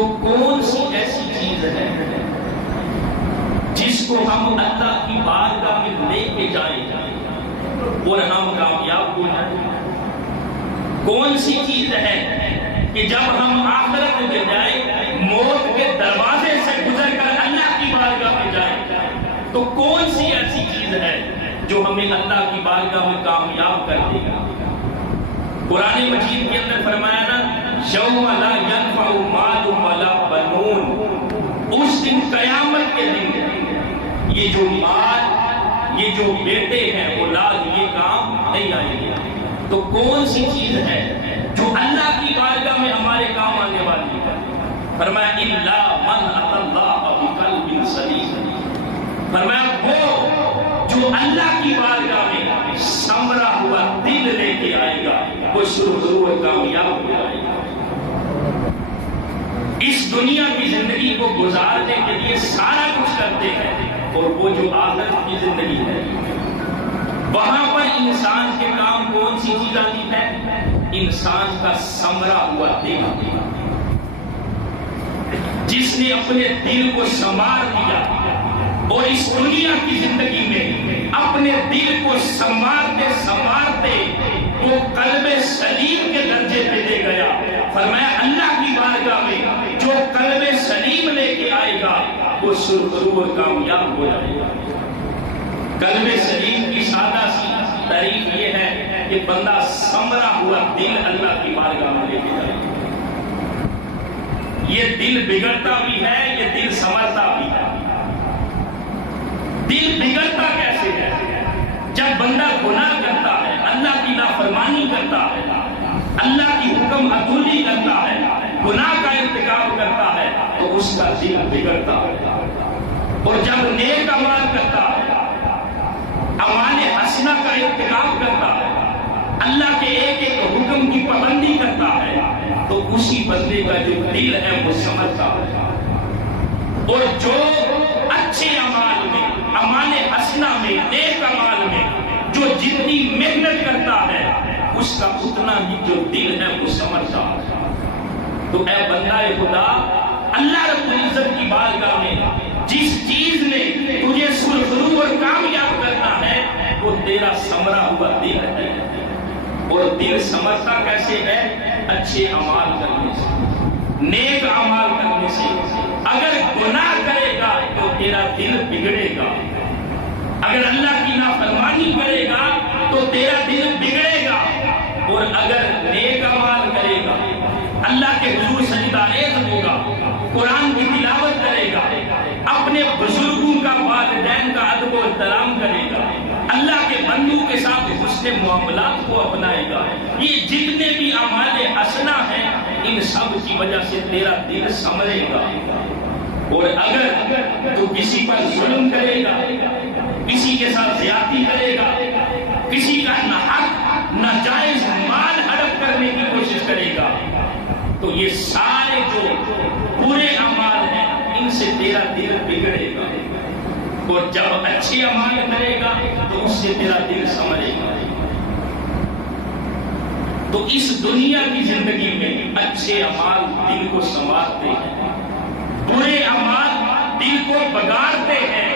تو کون سی ایسی چیز ہے جس کو ہم اللہ کی بارگاہ میں لے کے جائیں اور ہم کامیاب ہو جائیں؟ کون سی چیز ہے کہ جب ہم آخرت میں جائیں، موت کے دروازے سے گزر کر اللہ کی بارگاہ میں جائیں، تو کون سی ایسی چیز ہے جو ہمیں اللہ کی بارگاہ میں کامیاب کر دے گا؟ قرآن مجید کے اندر فرمایا نا، یوم لا ينفع مال ولا بنون، اس دن قیامت کے دن یہ جو مال، یہ جو بیٹے ہیں، اولاد، یہ کام نہیں آئیں گے۔ تو کون سی چیز ہے جو اللہ کی بارگاہ میں ہمارے کام آنے والی ہے؟ فرمایا الا من اتى الله بقلب سلیم، فرمایا وہ جو اللہ کی بارگاہ میں سنورا ہوا دل لے کے آئے گا، وہ سرخرو اور کامیاب ہو جائے گا۔ اس دنیا کی زندگی کو گزارنے کے لیے سارا کچھ کرتے ہیں، اور وہ جو آخرت کی زندگی ہے وہاں پر انسان کے کام کون سی چیز آتی ہے؟ انسان کا سنورا ہوا دل، جس نے اپنے دل کو سنوار دیا اور اس دنیا کی زندگی میں اپنے دل کو سنوارتے سنوارتے وہ قلب سلیم کے درجے پہ لے گیا۔ فرمایا اللہ کی بارگاہ میں جو قلب سلیم لے کے آئے گا وہ سرخرو اور کامیاب ہو جائے گا۔ قلب سلیم کی سادہ سی تعریف یہ ہے کہ بندہ سنورا ہوا دل اللہ کی بارگاہ میں لے کے جائے گا۔ یہ دل بگڑتا بھی ہے، یہ دل سنورتا بھی ہے۔ دل بگڑتا کیسے ہے؟ جب بندہ گناہ کرتا ہے، اللہ کی نافرمانی کرتا ہے، اللہ کی حکم عدولی کرتا ہے، گناہ کا ارتکاب کرتا ہے، تو اس کا دل بگڑتا ہے۔ اور جب نیک اعمال کرتا ہے، اعمال حسنہ کا ارتکاب کرتا ہے، اللہ کے ایک ایک حکم کی پابندی کرتا ہے، تو اسی بندے کا جو دل ہے وہ سمجھتا ہے۔ اور جو اچھے اعمال میں، اعمال حسنہ میں، نیک اعمال میں جو جتنی محنت کرتا ہے، اس کا اتنا ہی جو دل ہے وہ سمجھتا ہے۔ تو اے بندہ خدا، اللہ رب العزت کی بارگاہ میں جس چیز نے تجھے سرخرو اور کامیاب کرنا ہے وہ تیرا سنورا ہوا دل ہے۔ اور دل سمجھتا کیسے ہے؟ اچھے اعمال کرنے سے، نیک اعمال کرنے سے۔ اگر گناہ کرے گا تو تیرا دل بگڑے گا، اگر اللہ کی نافرمانی کرے گا تو تیرا دل بگڑے گا، اور اگر نیک اعمال کرے گا، اللہ کے حضور سجدہ ریز ہوگا، قرآن کی تلاوت کرے گا، اپنے بزرگوں کا، والدین کا ادب و احترام کرے گا، اللہ کے بندوں کے ساتھ حسن معاملات کو اپنائے گا، یہ جتنے بھی اعمال حسنہ ہیں ان سب کی وجہ سے تیرا دل سنورے گا۔ اور اگر تو کسی پر ظلم کرے گا، کسی کے ساتھ زیادتی کرے گا، کسی کا ناحق ناجائز مال ہڑپ کرنے کی کوشش کرے گا، تو یہ سارے جو برے اعمال ہیں ان سے تیرا دل بگڑے گا۔ اور جب اچھے اعمال کرے گا تو اس سے تیرا دل سنورے گا۔ تو اس دنیا کی زندگی میں اچھے اعمال دل کو سنوارتے ہیں، برے اعمال دل کو بگاڑتے ہیں۔